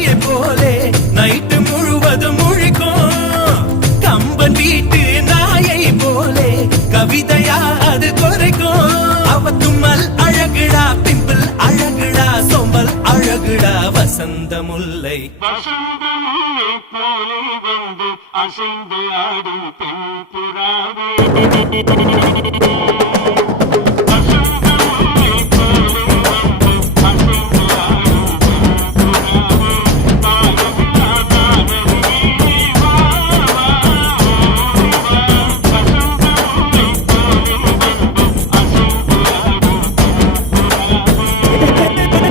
நாயை போலே நைட்டு முழுவதும் முழிக்கும். கம்பன் வீட்டு நாயை போலே கவிதையா அது குறைக்கும். அவ தும்மல் அழகுடா, பிம்பிள் அழகுடா, சொம்பல் அழகுடா, வசந்த முல்லை போலே வந்து அசைந்து ஆடும் பெண் புறாவே